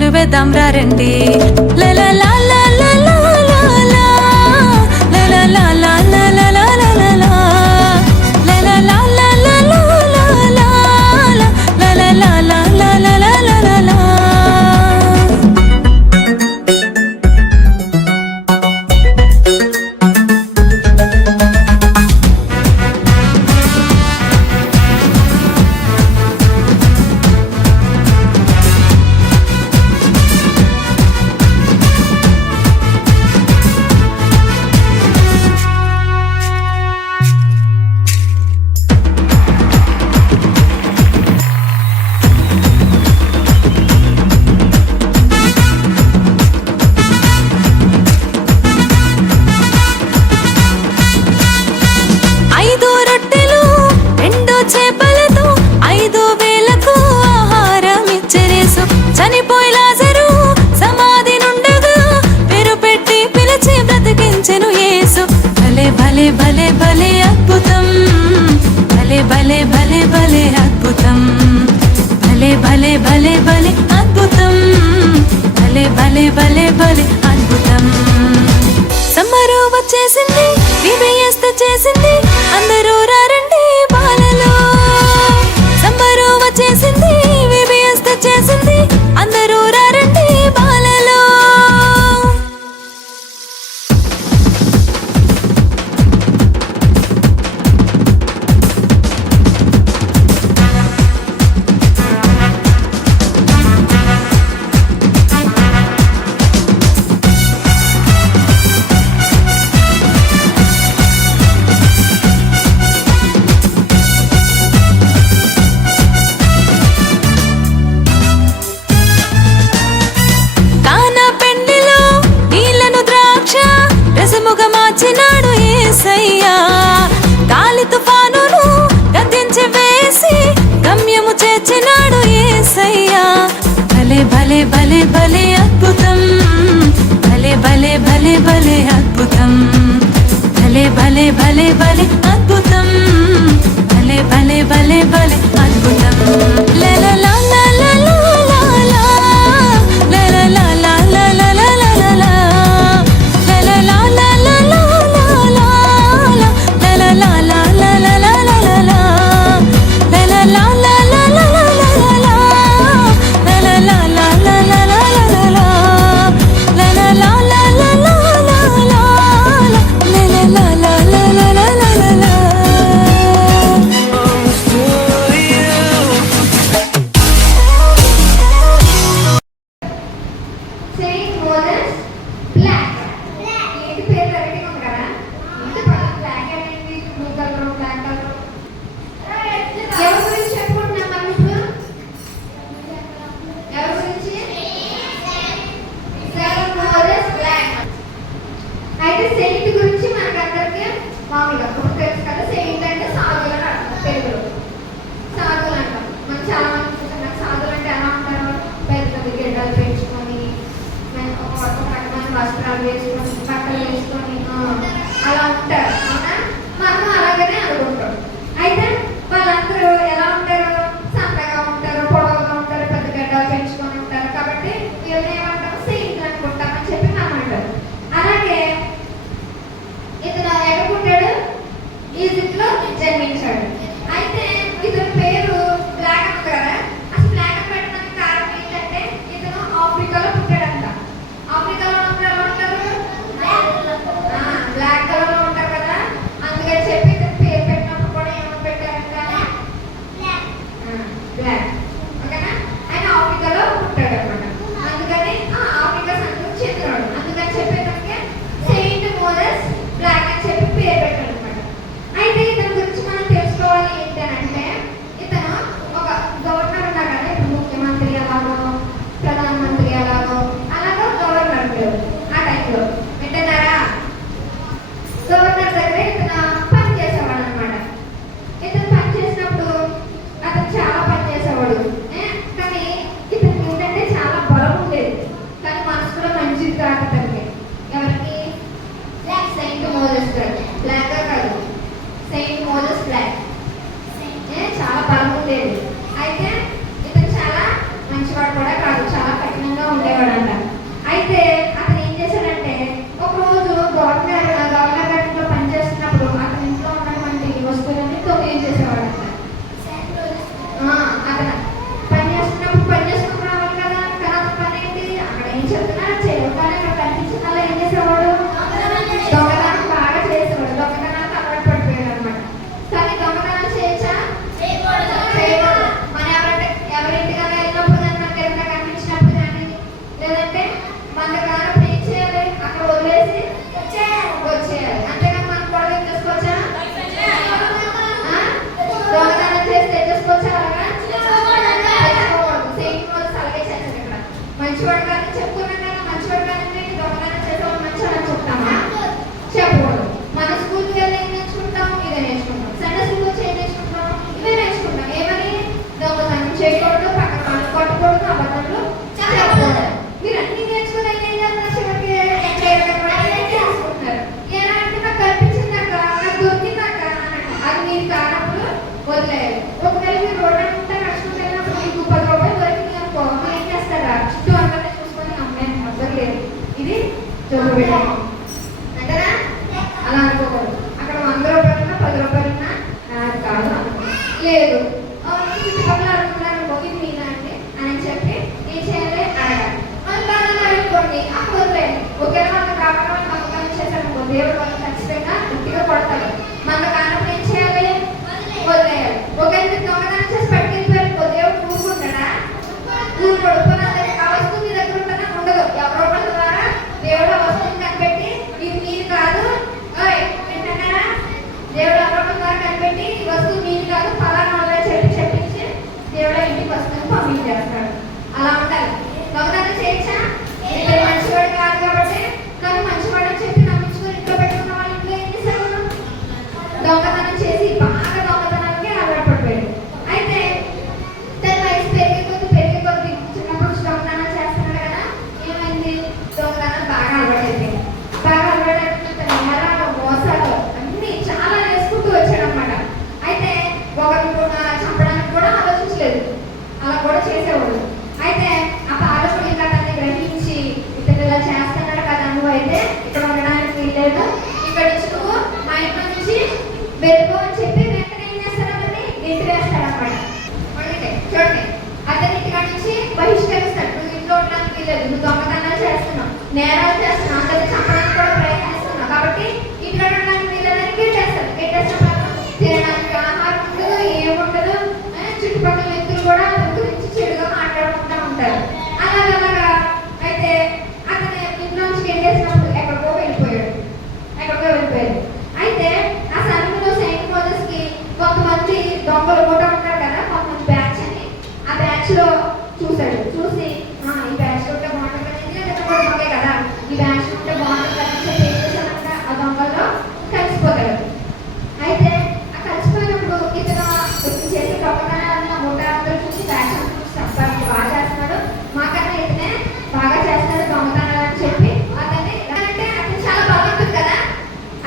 ముగ్గులు వేద్దాం రండి. లలా లా లా లా లా లా లా, లలా లా లా లా లా లా లా లా, లలా లా లా లా లా లా లా, లలా లా లా లా లా లా లా లా. భలే భలే భలే అద్భుతం, భలే భలే భలే భలే అద్భుతం, భలే భలే భలే భలే అద్భుతం, భలే భలే భలే భలే అద్భుతం. సమ్మరు వచ్చేసింది, విబిఎస్ చేసింది, అందరూ రండి బాలలో. సమ్మరు వచ్చేసింది, విబిఎస్ చేసింది, అందరూ రండి బాలలో. మార్చినాడు యేసయ్యా, గాలి తుఫానును గద్దించి వేసి గమ్యము చేర్చినాడు యేసయ్యా. భలే భలే భలే భలే అద్భుతం, భలే భలే భలే భలే అద్భుతం, భలే భలే భలే భలే అద్భుతం, భలే భలే భలే భలే అద్భుతం. లలా లా లా లా లా లా, లలా లా లా లా లా లా లా లా, లలా లా లా లా లా లా లా, లలా లా లా లా లా లా లా లా, లలా లా లా లా లా లా లా, లలా లా లా లా లా లా లా లా, లలా లా లా లా లా లా లా, లలా లా లా లా లా లా లా లా. వస్త్రాలు వేసుకొని బట్టలు వేసుకొని అలా ఉంటారు. అవునా? మనం అలాగనే అనుకుంటాం. అయితే వాళ్ళందరూ ఎలా ఉంటారు? సన్నగా ఉంటారు, పొడవుగా ఉంటారు, పెద్ద గడ్డలు పెంచుకొని ఉంటారు. కాబట్టి వీళ్ళని ఏమంటారు? సెయింట్లు అనుకుంటామని చెప్పి మనం అంటారు. అలాగే ఇతను ఎక్కడుంటాడు? ఈజిప్ట్ లో జన్మించాడు. అయితే ఇతని పేరు బ్లాక్ అని కదా. అసలు బ్లాక్ అని పెట్టడానికి కారణం ఏంటంటే ఇతను ఆఫ్రికాలో పుట్టాడంట. ఆఫ్రికాలో బ్లాక్ కలర్ లో ఉంటారు కదా, అందుకని చెప్పి పేరు పెట్టినప్పుడు కూడా ఏమని పెట్టారంట? బ్లాక్. ఓకేనా? ఆయన ఆఫ్రికాలో పుట్టాడు అనమాట. అందుకని ఆఫ్రికా సంఘం చెందినాడు. అందుకని చెప్పేదానికి సెయింట్ మోజెస్ బ్లాక్ అని చెప్పి పేరు పెట్టాడు అనమాట. అయితే ఇతని గురించి మనం తెలుసుకోవాలి ఏంటంటే, ఇతను ఒక గవర్నర్ ఉన్నారు కదా, ఇప్పుడు ముఖ్యమంత్రి అలాగో ప్రధానమంత్రి అలాగో గవర్నర్ పేరు ఆ టైంలో వింటున్నారా? గవర్నర్ దగ్గర ఇతను పని చేసేవాడు అనమాట. ఇతను పని చేసినప్పుడు అతను చాలా పని చేసేవాడు. కానీ ఇతనికి ఏంటంటే చాలా బలం ఉండేది. కానీ మనసు కూడా మంచిది కాదు అతనికి. ఎవరికి? సెయింట్ మోజెస్ గారు. బ్లాక్ కాదు, సెయింట్ మోజెస్ బ్లాక్. చాలా బలం ఉండేది. అయితే ఇతను చాలా మంచివాడు కూడా కాదు, చాలా కఠినంగా చెప్తున్నా చేయవు. కానీ అక్కడ కనిపించిన వాళ్ళు ఏం చేసేవాడు? దొంగతనం బాగా చేసేవాడు. దొంగతనానికి అలవాటు పడిపోయాడు అనమాట. కానీ దొంగతనం చేయొచ్చా? చేయకూడదు. మనం ఎవరింటికైనా వెళ్ళినప్పుడు కానీ మనకి ఏదైనా కనిపించినప్పుడు కానీ లేదంటే మన కానప్పుడు ఏం చేయాలి? అక్కడ వదిలేసి వచ్చేయాలి. అంతేగాని మనం కూడా ఏం చేసుకోవచ్చా? దొంగతనం చేస్తే ఏం చేసుకోవచ్చా? అలాగా తెచ్చుకోకూడదు. సేమ్ రోజు అలాగే చేస్తారు. ఇక్కడ మంచివాడు కానీ చెప్పుకున్నాం కదా, మంచివాడు కానీ దొంగతనం చేసేవాడు మంచివాడు అని చెప్తామా? చెప్పకూడదు. మన స్కూల్కి వెళ్ళి ఏం నేర్చుకుంటాం? ఇదే నేర్చుకుంటాం. సండే స్కూల్ వచ్చి ఏం నేర్చుకుంటాం? ఇవే నేర్చుకుంటాం. ఏమని? దొంగతనం చేయకూడదు, పక్కన వాళ్ళు కొట్టకూడదు, అబద్ధాలు చెప్పకూడదు. మీరు అన్ని నేర్చుకుని ఏం చేస్తారు? చివరికి చేసుకుంటున్నారు. ఎలా అంటే నాకు కనిపించిందాక, నాకు దొరికిందాక అది మీరు కానప్పుడు వదిలేయాలి. ఒకవేళ మీరు రోడ్డు అంతా నడుచుకుంటూ వెళ్ళినప్పుడు మీకు 10 రూపాయలు దొరికింది అనుకో, మీరు ఏం చేస్తారా? చుట్టూ అందరినీ చూసుకొని అమ్మాయి అర్థం లేదు, ఇది జోడు పెట్టాము అంటారా? అలా అనుకోకూడదు. అక్కడ 100 రూపాయలు ఉన్నా 10 రూపాయలు ఉన్నా అది కాదు అనుకో. లేదు చుట్టుపక్కల అనుకున్నారు ఇది మీనా అంటే అని చెప్పి ఏం చేయాలి? అడగాలి. వాళ్ళు బాగా అనుకోండి, అప్పుడు వదిలేయండి. ఒకవేళ మనకు కాకుండా వాళ్ళు నమ్మకాన్ని చేశారనుకో, దేవుడు వాళ్ళు ఖచ్చితంగా గట్టిగా కొడతారు. మనకు కానప్పుడు ఏం చేయాలి? వదిలేయాలి. ఒకవేళ మీరు దొంగతనం చేసి పట్టుకెళ్ళిపోయారు, దేవుడు ఊరుకుంటాడా? ఊరుకోడు. ఆ వస్తువు మీ దగ్గర ఉంటుందా? ఉండదు. ఎవరో ఒకరి ద్వారా దేవుడు ఆ వస్తువుని కనిపెట్టి ఇది మీరు కాదు, వింటున్నారా? దేవుడు ఎవరో ఒకరి ద్వారా కనిపెట్టి ఈ వస్తువు మీరు కాదు ఫలానా వాళ్ళని చెప్పించి దేవుడు ఇంటికి వస్తువుని పంపించేస్తాడు. అలా ఉండాలి. దొంగతనం చేయొచ్చా? ఇద్దరు మంచివాడు కాదు కాబట్టి, కానీ మంచివాడు అని చెప్పి నమ్మించుకొని ఇంట్లో పెట్టుకున్న వాళ్ళ ఇంట్లో ఏం చేశారు? దొంగతనం చేసి బాగా దొంగతనానికి అలవాటు పడిపోయాడు. అయితే తన వయసు పెరిగే కొద్ది చిన్నప్పుడు దొంగతనం చేస్తున్నాడు కదా, ఏమైంది? దొంగతనం బాగా అలవాటు అయిపోయింది. బాగా అలవాటు అయిపోయిన నేరాలు, మోసాలు అన్ని చాలా వేసుకుంటూ వచ్చాడు అనమాట. అయితే ఒకరిని కూడా చంపడానికి కూడా ఆలోచించలేదు, అలా కూడా చేసేవాడు. అయితే ఆ పాలకుడు ఇంకా తనని గ్రహించి ఇతను ఇలా చేస్తున్నాడు కదా, నువ్వు అయితే ఇక్కడ ఉండడానికి వీల్లేదు, ఇక్కడ నుంచి నువ్వు మా ఇంట్లో నుంచి వెళ్ళిపో అని చెప్పి వెంటనే ఏం చేస్తాడు? అతన్ని గెంటి వేస్తాడు అనమాట. చూడండి, అతని ఇంటికాడ నుంచి బహిష్కరిస్తాడు. నువ్వు ఇంట్లో ఉండడానికి వీల్లేదు, నువ్వు దొంగతనాలు చేస్తున్నావు, నేరాలు చేస్తున్నావు, అందరినీ చంపడానికి కూడా ప్రయత్నిస్తున్నావు, కాబట్టి ఇంటికాడ ఉండడానికి వీల్లేదని గెట్టేస్తాడు. గెట్టేసిన తినడానికి ఆహారం ఉండదు, ఏముండదు. చుట్టుపక్కల వ్యక్తులు కూడా అతని గురించి చెడుగా మాట్లాడుకుంటూ ఉంటారు. అలాగా అయితే అతని ఇంట్లో నుంచి గెట్టేసినప్పుడు ఎక్కడికో వెళ్ళిపోయాడు. అయితే ఆ సమయంలో సెయింట్ మోజెస్కి కొంతమంది దొంగలు కూడా ఉంటారు కదా, కొంతమంది బ్యాచ్ అని, ఆ బ్యాచ్ లో చూశాడు. చూసి ఈ బ్యాచ్ ఉంటే బాగుంటుంది కూడా దొంగే కదా, ఈ బ్యాచ్ ఉంటే బాగుంటుంది అని చెప్పి ఏం చేశాడంటే ఆ దొంగల్లో కలిసిపోతాడు. అయితే ఆ కలిసిపోయినప్పుడు ఇతను చేసే దొంగతనాన్ని ఆ ముఠా అందరూ చూసి బ్యాచ్ చూసి బాగా చేస్తున్నాడు, మాకన్నా ఇతనే బాగా చేస్తాడు దొంగతనాలు అని చెప్పి అతన్ని అంటే అతను చాలా బలవంతుడు కదా,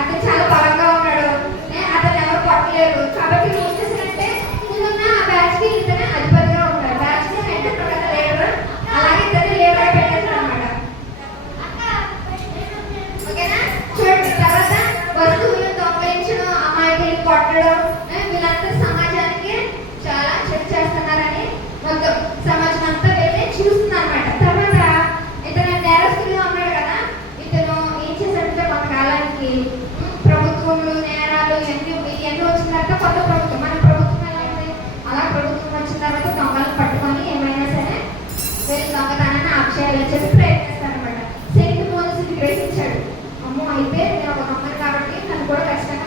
అతను చాలా బలంగా ఉన్నాడు, అతను ఎవరు కొట్టలేరు. కాబట్టి ఏం చేశారంటే ముందున్న ఆ బ్యాచ్ కి ఇతనే అధిపతిగా ఉంటాడు. బ్యాచ్ కి హెడ్ ఉంటాడు కదా, లీడర్, అలాగే ఇతనే లీడర్ పెట్టేస్తాడు అనమాట. ఓకేనా? చూడండి, తర్వాత వస్తువులను దొంగలించడం, అమాయకులను కొట్టడం, వీళ్ళంతా సమాజానికి చాలా చెడు చేస్తున్నారని మొత్తం సమాజం అంతా వెళ్ళి చూస్తుంది అనమాట. తర్వాత ఇతను నేరస్తులుగా ఉన్నాడు కదా, ఇతను ఏం చేశాడంటే కొంతకాలానికి ప్రభుత్వములు నేరాలు ఇవన్నీ వచ్చిన తర్వాత కొత్త ప్రభుత్వం, మన ప్రభుత్వం ఎలా ఉంది అలా ప్రభుత్వం వచ్చిన తర్వాత దొంగలను పట్టుకొని ఏమైనా సరే వీళ్ళు దొంగతనాన్ని ఆపేయాలని చెప్పి ప్రయత్నిస్తారు అనమాట. సెయింట్ మోజెస్ గ్రహించాడు, అమ్మో అయితే నేను ఒక దొంగను కాబట్టి నన్ను కూడా ఖచ్చితంగా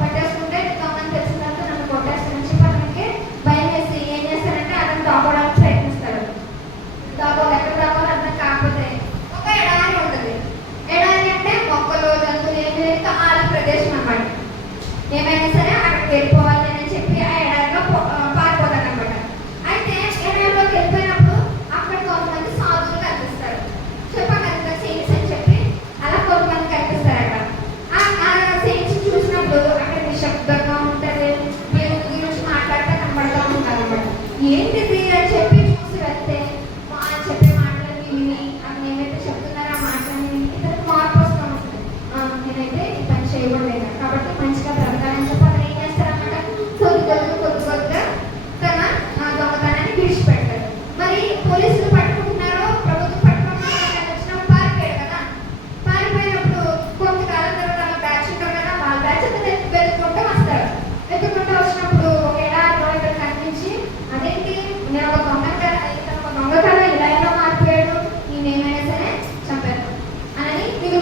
పట్టేసుకుంటే దొంగని తెలిసిన తర్వాత నన్ను కొట్టేస్తానని చెప్పి అతనికి భయం వేసి ఏం చేస్తారంటే అతను దాక్కోవడానికి ప్రయత్నిస్తాడు. ఎక్కడ దాక్కోవాలో అర్థం కాకపోతే ఒక ఎడారి ఉంటుంది. ఎడారి అంటే మొక్కలు జంతువులు ఏమి లేదు, ఖాళీ ప్రదేశం అన్నమాట. ఏమైనా సరే అక్కడికి వెళ్ళిపోవాలి అని చెప్పి ఆ ఎడారిలో పారిపోతాడు అనమాట. అయితే ఎడారిలోకి వెళ్ళిపోయినప్పుడు అక్కడ కొంతమంది సాధువులు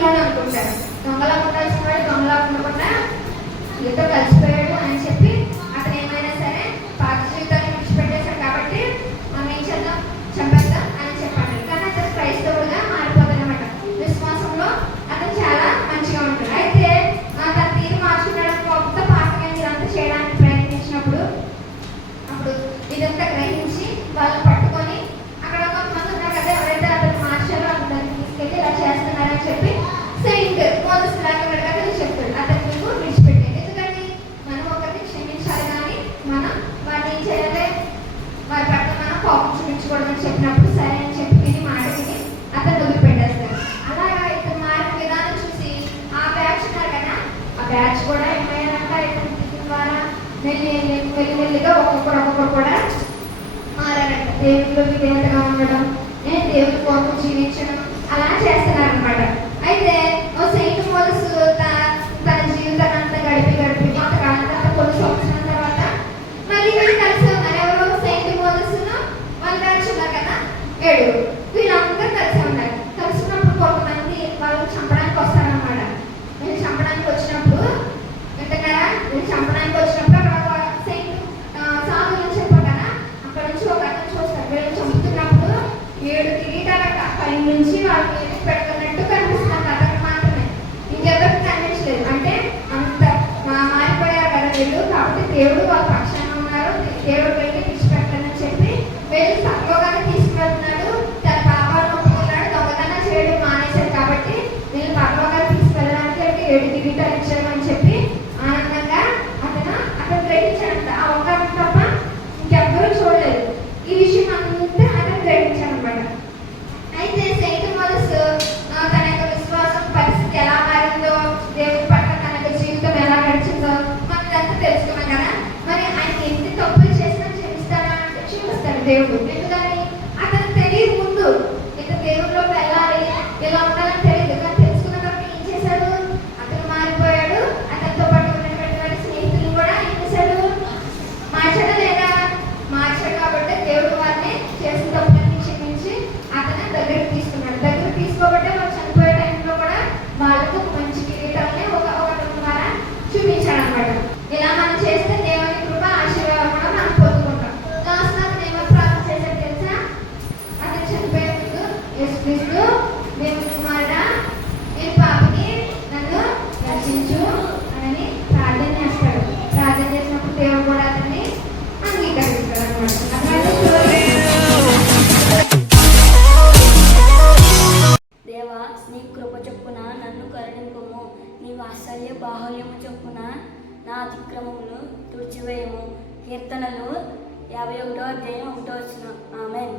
ఇంట్లోనే అనుకుంటారు. దొంగలా ఉండాల్సిన వాడు దొంగలా ఉండకుండా వీళ్ళతో కలిసిపోయాడు అని చెప్పి అతను ఏమైనా సరే పాత జీవితాన్ని విడిచిపెట్టేశాడు కాబట్టి మనం ఏం చేద్దాం, చంపేద్దాం అని చెప్పాడు. కానీ అతను క్రైస్తవుడుగా మారిపోతాడనమాట. విశ్వాసంలో అతను చాలా మంచిగా ఉంటాడు. అయితే తన తీరు మార్చుకున్నాడు. కొత్త పాతగా ఇదంతా చేయడానికి ప్రయత్నించినప్పుడు అప్పుడు ఇదంతా గ్రహించి వాళ్ళని పట్టుకొని అక్కడ కొంతమంది ఉన్నారు కదా, ఎవరైతే అతను మార్చారో అతను తీసుకెళ్ళి ఇలా చేస్తున్నారని చెప్పి సెయింట్ మోసెస్ లాగా అతను చెప్తాడు, అతను మీకు విడిచిపెట్టాడు. ఎందుకంటే మనం ఒకరిని క్షమించాలి కానీ మనం వాటిని ఏం చేయాలి, వారి పట్ల మనం కోపం చూపించకూడదని చెప్పినప్పుడు సరే అని చెప్పి విని మాట విని అతను వదిలిపెట్టేస్తాడు. అలాగా ఇతను మారిన విధానం చూసి ఆ బ్యాచ్ ఉన్నారు కదా, ఆ బ్యాచ్ కూడా ఏమైనాక ఇతని ద్వారా మెల్లిగా ఒక్కొక్కరు కూడా మారారంట. దేవుడిలో విధేయతగా ఉండడం, దేవుడి కోసం జీవించడం అలా చేస్తున్నారనమాట. అయితే ఓ సెయింట్ మోసెస్ తన జీవితాన్ని అంతా గడిపి కొంతకాలం తర్వాత కొన్ని సంవత్సరాల తర్వాత మళ్ళీ వీళ్ళు కలిసి ఉన్నారు. ఎవరు, సెయింట్ మోసెస్ వాళ్ళ బ్యాచ్ ఉన్నారు కదా, 7 వీళ్ళందరూ కలిసి ఉన్నారు. కలిసినప్పుడు కొంతమంది వాళ్ళు చంపడానికి వస్తారనమాట. వీళ్ళు చంపడానికి వచ్చినప్పుడు వింటున్నారా, వీళ్ళు చంపడానికి వచ్చినప్పుడు అక్కడ సెయింట్ సాధువులు చెప్పారు కదా, అక్కడ నుంచి ఒక అతను చూస్తారు. వీళ్ళు చంపుతున్నప్పుడు 7 కిరీటాలట పై నుంచి వాళ్ళ మీద పెడుతున్నట్టు కనిపిస్తుంది అతను మాత్రమే, ఇంకెవరికి కనిపించలేదు. అంటే అంత మారిపోయారు కదా వీళ్ళు. కాబట్టి దేవుడు వాళ్ళ పక్షాన ఉన్నారు, దేవుడు వెళ్ళి విడిచిపెట్టాలని చెప్పి వీళ్ళు సర్వగానే తీసుకువెళ్తున్నాడు. తన పాపాలను ఒప్పుకున్నాడు, దొంగతనం చేయడం మానేశారు. కాబట్టి వీళ్ళు పర్వగానే తీసుకెళ్ళడానికి 7 కిరీటాలు ఇచ్చారు అని చెప్పి ఆనందంగా అతను గ్రహించాడంట. ఆ ఒక్క తప్ప ఇంకెవ్వరూ చూడలేదు. ఈ విషయం అంతా అతను గ్రహించాడు అనమాట. అయితే సెయింట్ మోసెస్ తన యొక్క విశ్వాసం పరిస్థితి ఎలా మారిందో, దేవుడి పట్ల తన యొక్క జీవితం ఎలా గడిచిందో మనకంతా తెలుసుకున్నాం కదా. మరి ఆయన ఎన్ని తప్పులు చేసినా క్షమిస్తాడా అంటే క్షమిస్తాడు దేవుడు. ఎందుకని అతను తెలియదు ముందు, ఇతను దేవుడిలోకి వెళ్ళాలి, ఇలా ఉండాలని తెలియదు. కానీ తెలుసుకున్న తర్వాత ఏం చేశాడు, అతను మారిపోయాడు. అతనితో పాటు ఉన్నటువంటి స్నేహితులు కూడా ఏం చేశాడు, మార్చాడా లేదా, మార్చాడు. కాబట్టి దేవుడు వారిని చేసిన తప్పులన్నీ క్షమించి అతను దగ్గరికి తీసుకున్నాడు. దగ్గరికి తీసుకోబట్టే వాళ్ళు చనిపోయే టైంలో కూడా వాళ్ళకు మంచి కిరీటాలని ఒకటి ద్వారా చూపించాడు అనమాట. ఇలా మనం చేస్తే దేవుని కృప ఆశీర్వాదం కూడా మనం పొందుకుంటాం. లాస్ట్ అతను ఏమో ప్రార్థన చేశాడు తెలుసా, అతను చనిపోయే ముందు యేసుక్రీస్తు దేవుని కుమారుడా, నేను పాపిని, నన్ను రక్షించు అని ప్రార్థన చేస్తాడు. ప్రార్థన చేసినప్పుడు దేవుడు కూడా అతన్ని అంగీకరిస్తాడు అనమాట. దేవా, నీ కృప చొప్పున నన్ను కరుణింపుము, నీ వాత్సల్య బాహుల్యము చొప్పున నా అతిక్రమమును తుడిచివేయము. కీర్తనలు 51:1. ఆమేన్.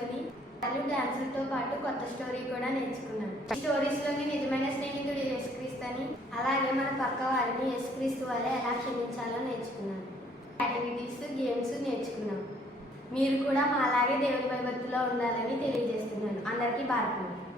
స్టోరీస్లోని డాన్సులతో పాటు కొత్త స్టోరీ కూడా నేర్చుకున్నాను. స్టోరీస్లోని నిజమైన స్నేహితుడు యేసుక్రీస్తుని, అలాగే మన పక్క వారిని యేసుక్రీస్తు వల్లే ఎలా క్షమించాలో నేర్చుకున్నాను. యాక్టివిటీస్, గేమ్స్ నేర్చుకున్నాం. మీరు కూడా మా అలాగే దేవుని భయభక్తిలో ఉండాలని తెలియజేస్తున్నాను. అందరికీ భారతం.